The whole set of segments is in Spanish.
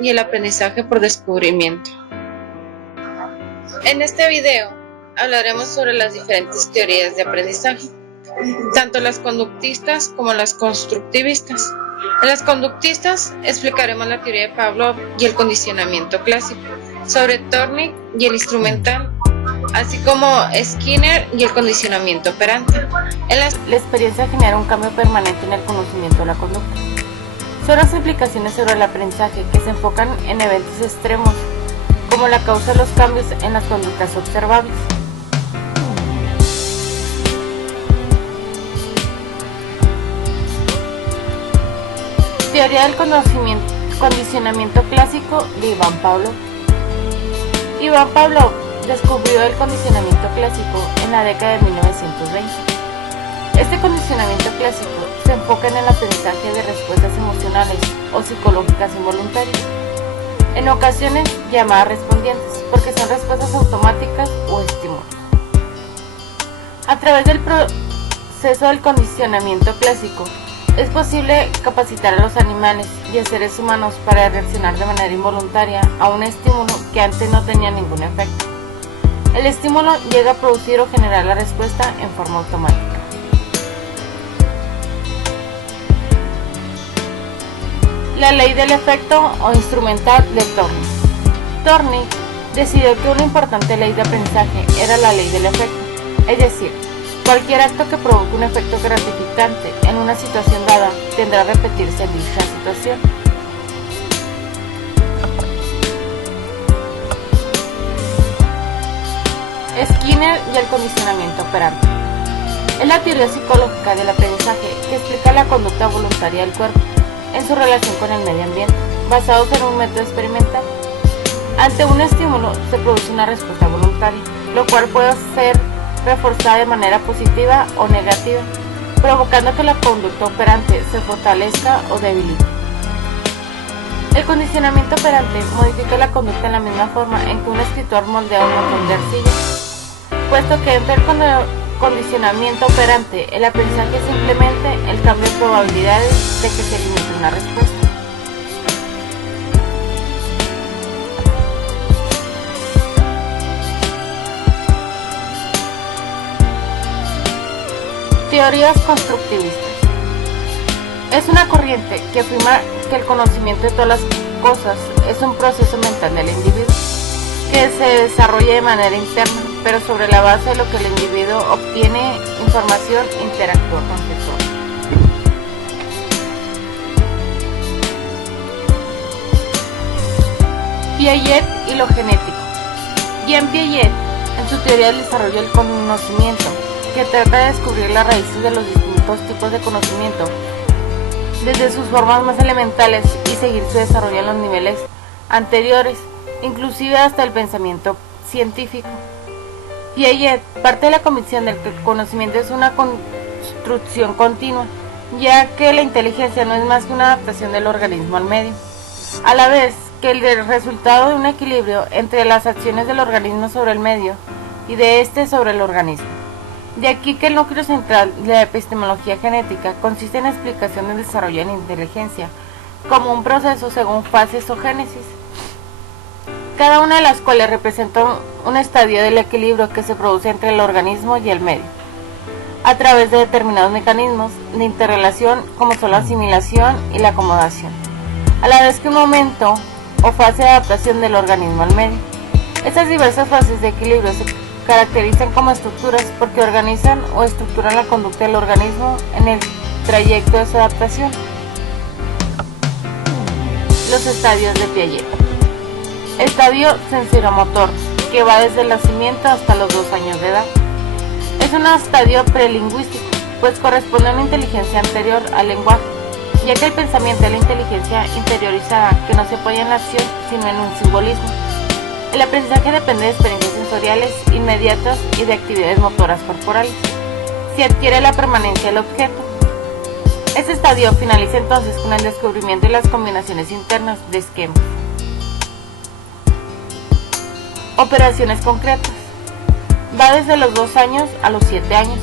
y el aprendizaje por descubrimiento. En este video hablaremos sobre las diferentes teorías de aprendizaje, tanto las conductistas como las constructivistas. En las conductistas explicaremos la teoría de Pavlov y el condicionamiento clásico, sobre Thorndike y el instrumental, así como Skinner y el condicionamiento operante. La experiencia genera un cambio permanente en el conocimiento de la conducta. Son las implicaciones sobre el aprendizaje que se enfocan en eventos extremos, como la causa de los cambios en las conductas observables. Teoría del condicionamiento clásico de Ivan Pavlov. Ivan Pavlov descubrió el condicionamiento clásico en la década de 1920. Este condicionamiento clásico se enfoca en el aprendizaje de respuestas emocionales o psicológicas involuntarias, en ocasiones llamadas respondientes, porque son respuestas automáticas o estímulos. A través del proceso del condicionamiento clásico, es posible capacitar a los animales y a seres humanos para reaccionar de manera involuntaria a un estímulo que antes no tenía ningún efecto. El estímulo llega a producir o generar la respuesta en forma automática. La ley del efecto o instrumental de Thorndike. Thorndike decidió que una importante ley de aprendizaje era la ley del efecto, es decir, cualquier acto que provoque un efecto gratificante en una situación dada tendrá a repetirse en dicha situación. Skinner y el condicionamiento operante. Es la teoría psicológica del aprendizaje que explica la conducta voluntaria del cuerpo en su relación con el medio ambiente, basados en un método experimental. Ante un estímulo se produce una respuesta voluntaria, lo cual puede ser reforzada de manera positiva o negativa, provocando que la conducta operante se fortalezca o debilite. El condicionamiento operante modifica la conducta en la misma forma en que un escritor moldea un montón de arcilla, puesto que dentro del condicionamiento operante el aprendizaje es simplemente el cambio de probabilidades de que se elimine una respuesta. Teorías constructivistas. Es una corriente que afirma que el conocimiento de todas las cosas es un proceso mental del individuo, que se desarrolla de manera interna, pero sobre la base de lo que el individuo obtiene información e interactúa con personas. Piaget y lo genético. Jean Piaget, en su teoría del desarrollo del conocimiento, que trata de descubrir las raíces de los distintos tipos de conocimiento, desde sus formas más elementales y seguir su desarrollo en los niveles anteriores, inclusive hasta el pensamiento científico. Piaget parte de la convicción de que el conocimiento es una construcción continua, ya que la inteligencia no es más que una adaptación del organismo al medio, a la vez que el resultado de un equilibrio entre las acciones del organismo sobre el medio y de este sobre el organismo. De aquí que el núcleo central de la epistemología genética consiste en la explicación del desarrollo de la inteligencia como un proceso según fases o génesis, cada una de las cuales representa un estadio del equilibrio que se produce entre el organismo y el medio, a través de determinados mecanismos de interrelación como son la asimilación y la acomodación, a la vez que un momento o fase de adaptación del organismo al medio. Estas diversas fases de equilibrio se caracterizan como estructuras porque organizan o estructuran la conducta del organismo en el trayecto de su adaptación. Los estadios de Piaget. Estadio sensoromotor, que va desde el nacimiento hasta los 2 años de edad. Es un estadio prelingüístico, pues corresponde a una inteligencia anterior al lenguaje, ya que el pensamiento es la inteligencia interiorizada que no se apoya en la acción, sino en un simbolismo. El aprendizaje depende de experiencias sensoriales inmediatas y de actividades motoras corporales. Se adquiere la permanencia del objeto. Este estadio finaliza entonces con el descubrimiento y las combinaciones internas de esquemas. Operaciones concretas. Va desde los 2 años a los 7 años.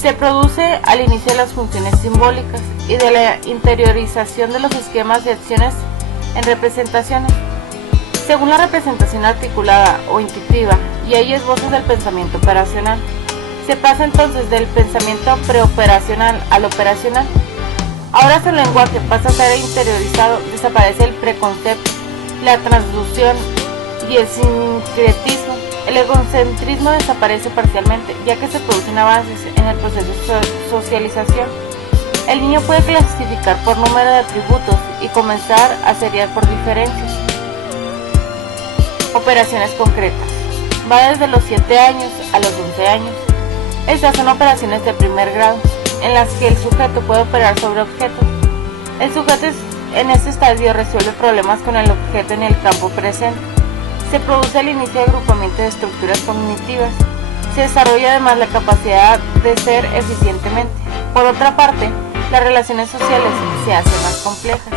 Se produce al inicio de las funciones simbólicas y de la interiorización de los esquemas de acciones en representaciones. Según la representación articulada o intuitiva, y hay esbozos del pensamiento operacional. Se pasa entonces del pensamiento preoperacional al operacional. Ahora su lenguaje pasa a ser interiorizado, desaparece el preconcepto, la transducción y el sincretismo. El egocentrismo desaparece parcialmente, ya que se producen avances en el proceso de socialización. El niño puede clasificar por número de atributos y comenzar a seriar por diferencias. Operaciones concretas. Va desde los 7 años a los 11 años. Estas son operaciones de primer grado, en las que el sujeto puede operar sobre objetos. El sujeto en este estadio resuelve problemas con el objeto en el campo presente. Se produce el inicio de agrupamiento de estructuras cognitivas. Se desarrolla además la capacidad de ser eficientemente. Por otra parte, las relaciones sociales se hacen más complejas.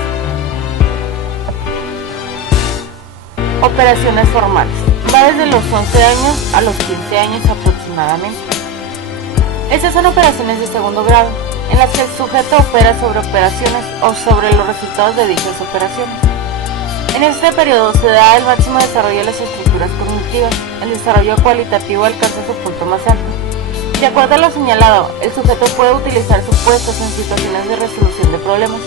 Operaciones formales. Va desde los 11 años a los 15 años aproximadamente. Estas son operaciones de segundo grado, en las que el sujeto opera sobre operaciones o sobre los resultados de dichas operaciones. En este periodo se da el máximo desarrollo de las estructuras cognitivas. El desarrollo cualitativo alcanza su punto más alto. De acuerdo a lo señalado, el sujeto puede utilizar supuestos en situaciones de resolución de problemas.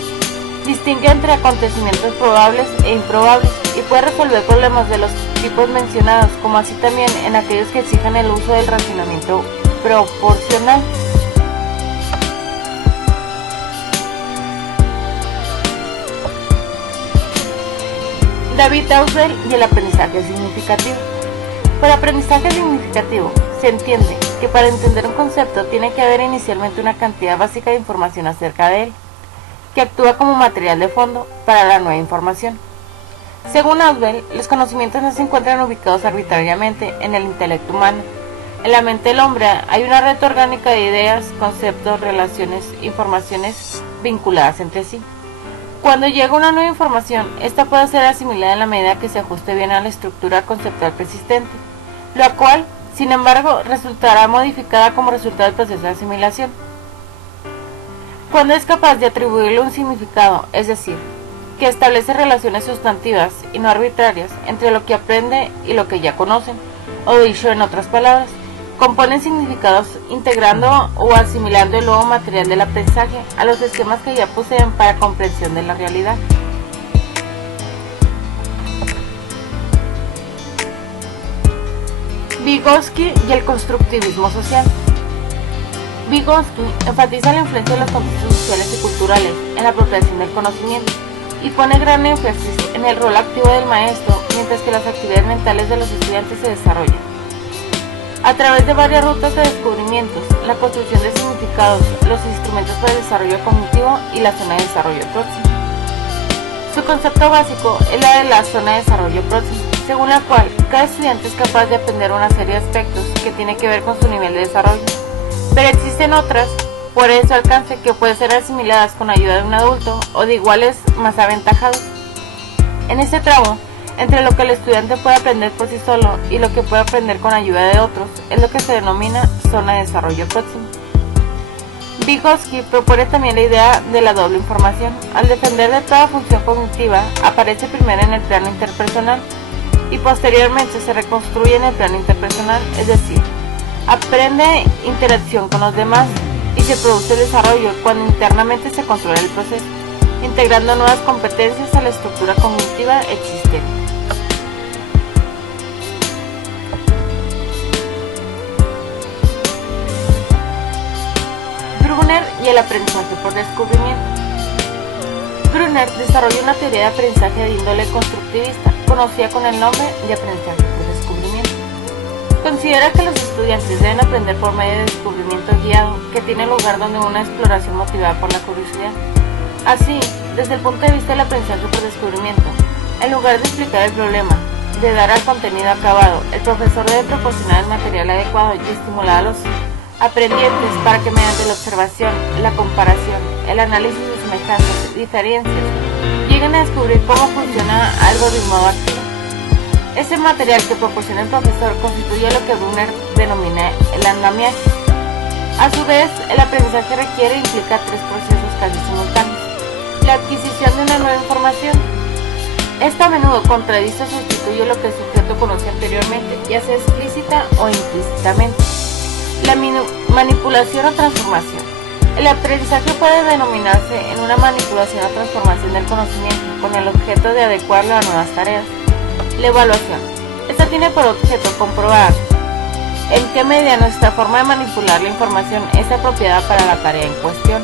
Distingue entre acontecimientos probables e improbables y puede resolver problemas de los tipos mencionados, como así también en aquellos que exijan el uso del razonamiento proporcional. David Ausubel y el aprendizaje significativo. Por aprendizaje significativo se entiende que para entender un concepto tiene que haber inicialmente una cantidad básica de información acerca de él, que actúa como material de fondo para la nueva información. Según Ausubel, los conocimientos no se encuentran ubicados arbitrariamente en el intelecto humano. En la mente del hombre hay una red orgánica de ideas, conceptos, relaciones, informaciones vinculadas entre sí. Cuando llega una nueva información, esta puede ser asimilada en la medida que se ajuste bien a la estructura conceptual persistente, la cual, sin embargo, resultará modificada como resultado del proceso de asimilación. Cuando es capaz de atribuirle un significado, es decir, que establece relaciones sustantivas y no arbitrarias entre lo que aprende y lo que ya conocen, o dicho en otras palabras, componen significados integrando o asimilando el nuevo material del aprendizaje a los esquemas que ya poseen para comprensión de la realidad. Vygotsky y el constructivismo social. Vygotsky enfatiza la influencia de los contextos sociales y culturales en la apropiación del conocimiento y pone gran énfasis en el rol activo del maestro mientras que las actividades mentales de los estudiantes se desarrollan. A través de varias rutas de descubrimientos, la construcción de significados, los instrumentos para el desarrollo cognitivo y la zona de desarrollo próximo. Su concepto básico es la de la zona de desarrollo próximo, según la cual cada estudiante es capaz de aprender una serie de aspectos que tiene que ver con su nivel de desarrollo, pero existen otras, por eso alcance, que pueden ser asimiladas con ayuda de un adulto o de iguales más aventajados. En este tramo, entre lo que el estudiante puede aprender por sí solo y lo que puede aprender con ayuda de otros, es lo que se denomina zona de desarrollo próximo. Vygotsky propone también la idea de la doble información. Al depender de toda función cognitiva, aparece primero en el plano interpersonal y posteriormente se reconstruye en el plano interpersonal, es decir, aprende interacción con los demás y se produce el desarrollo cuando internamente se controla el proceso, integrando nuevas competencias a la estructura cognitiva existente. Brunner y el aprendizaje por descubrimiento. Brunner desarrolló una teoría de aprendizaje de índole constructivista, conocida con el nombre de aprendizaje por descubrimiento. Considera que los estudiantes deben aprender por medio de descubrimiento guiado, que tiene lugar donde una exploración motivada por la curiosidad. Así, desde el punto de vista del aprendizaje por descubrimiento, en lugar de explicar el problema, de dar al contenido acabado, el profesor debe proporcionar el material adecuado y estimular a los aprendientes para que mediante la observación, la comparación, el análisis de semejanzas y diferencias, lleguen a descubrir cómo funciona algo de un modo activo. Ese material que proporciona el profesor constituye lo que Brunner denomina el andamiaje. A su vez, el aprendizaje requiere e implica tres procesos casi simultáneos: la adquisición de una nueva información, Esto a menudo contradice o sustituye lo que el sujeto conoce anteriormente, ya sea explícita o implícitamente. La manipulación o transformación. El aprendizaje puede denominarse en una manipulación o transformación del conocimiento, con el objeto de adecuarlo a nuevas tareas. La evaluación. Esta tiene por objeto comprobar en qué medida nuestra forma de manipular la información es apropiada para la tarea en cuestión.